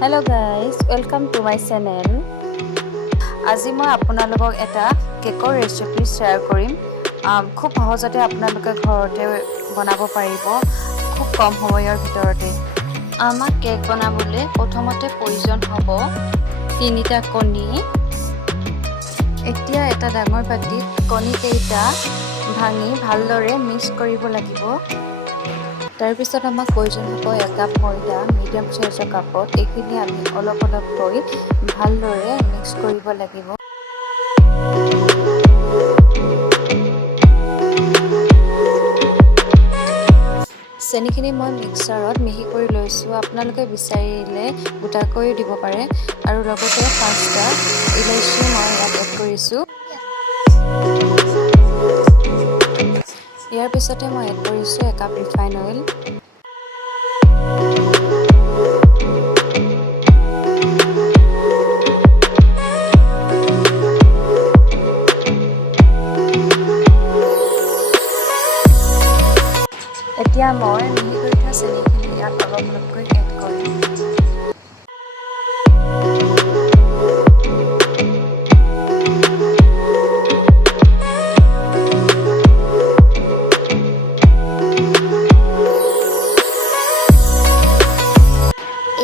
Hello guys, welcome to my channel. আজি মই আপোনালোকক এটা কেকৰ ৰেচিপি শ্বেয়াৰ কৰিম। খুব সহজতে আপোনালোকে ঘৰতে বনাব পাৰিব খুব কম সময়ৰ ভিতৰতে। আমাক কেক বনাবলৈ প্ৰথমতে প্ৰয়োজন হ'ব 3টা কণী। এতিয়া এটা ডাঙৰ বাটিত কণীকেইটা ভাঙি ভালদৰে মিক্স কৰিব লাগিব। তাৰ পিছত আমাক প্ৰয়োজন হ'ব 1 কাপ ময়দা মিডিয়াম সাইজৰ কাপত। এইখিনি আমি অলপ অলপকৈ ভালদৰে মিক্স কৰিব লাগিব। চেনিখিনি মই মিক্সাৰত মিহি কৰি লৈছোঁ। আপোনালোকে বিচাৰিলে গোটাকৈও দিব পাৰে আৰু লগতে 5টা ইলাচি মই ইয়াত এড কৰিছোঁ। ইয়াৰ পিছতে মই এড কৰিছোঁ 1 কাপ ৰিফাইন অইল। এতিয়া মই মিহি কৰি থোৱা চেনিখিনি ইয়াত অলপ অলপকৈ এড কৰিম।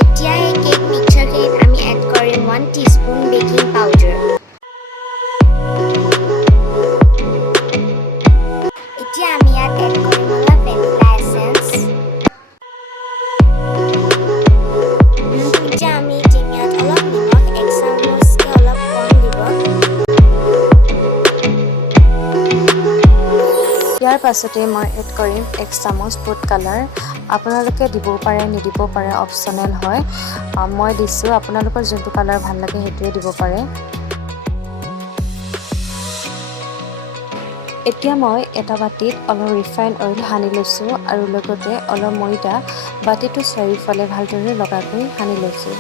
এতিয়া এই কেক মিক্সাৰখিনিত আমি এড কৰিম 1 টিস্পুন বেকিং পাউডাৰ। এতিয়া আমি ইয়াত এড কৰিম অলপ ভেনিলা এসেন্স। এতিয়া আমি ইয়াত অলপ নিমখ 1 চামুচকৈ অলপ কম দিব। ইয়াৰ পাছতে মই এড কৰিম 1 চামুচ ফুড কালাৰ। আপোনালোকে দিব পাৰে নিদিব পাৰে, অপচনেল হয়। মই দিছোঁ, আপোনালোকৰ যোনটো কালাৰ ভাল লাগে সেইটোৱে দিব পাৰে। এতিয়া মই এটা বাটিত অলপ ৰিফাইন অইল সানি লৈছোঁ আৰু লগতে অলপ ময়দা বাটিটো চাৰিওফালে ভালদৰে লগাকৈ সানি লৈছোঁ।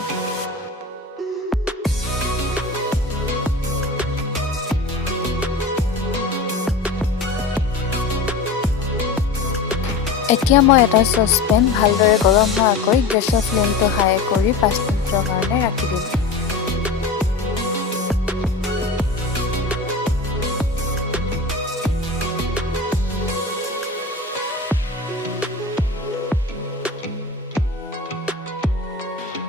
এতিয়া মই এটা চচপেন ভালদৰে গৰম হোৱাকৈ গেছৰ ফ্লেমটো হাই কৰি 5 মিনিটৰ কাৰণে ৰাখি দিম।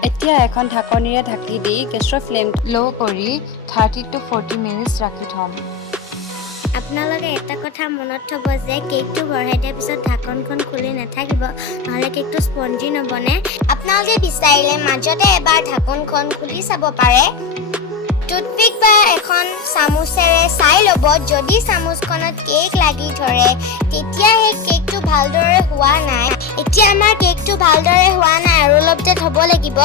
এতিয়া এখন ঢাকনিৰে ঢাকি দি গেছৰ ফ্লেম ল' কৰি 30 to 40 মিনিটছ ৰাখি থ'ম। আপোনালোকে এটা কথা মনত থ'ব যে কেকটো বঢ়াই দিয়াৰ পিছত ঢাকনখন খুলি নাথাকিব, নহ'লে কেকটো স্পঞ্জি নবনে। আপোনালোকে বিচাৰিলে মাজতে এবাৰ ঢাকনখন খুলি চাব পাৰে। টুথপিক বা এখন চামুচেৰে চাই ল'ব, যদি চামুচখনত কেক লাগি ধৰে তেতিয়া সেই কেকটো ভালদৰে হোৱা নাই। এতিয়া আমাৰ কেকটো ভালদৰে হোৱা নাই আৰু অলপ দেৰি থ'ব লাগিব।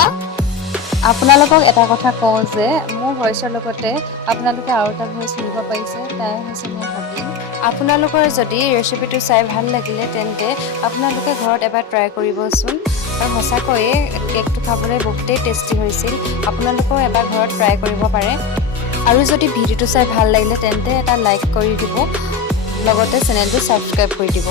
আপোনালোকক এটা কথা কওঁ যে মোৰ ভইচৰ লগতে আপোনালোকে আৰু এটা ভইচ শুনিব পাৰিছে, তাই হৈছে মোৰ ভাগিন। আপোনালোকৰ যদি ৰেচিপিটো চাই ভাল লাগিলে তেন্তে আপোনালোকে ঘৰত এবাৰ ট্ৰাই কৰিবচোন। আৰু সঁচাকৈয়ে কেকটো খাবলৈ বহুতেই টেষ্টি হৈছিল। আপোনালোকেও এবাৰ ঘৰত ট্ৰাই কৰিব পাৰে। আৰু যদি ভিডিঅ'টো চাই ভাল লাগিলে তেন্তে এটা লাইক কৰি দিব, লগতে চেনেলটো ছাবস্ক্ৰাইব কৰি দিব।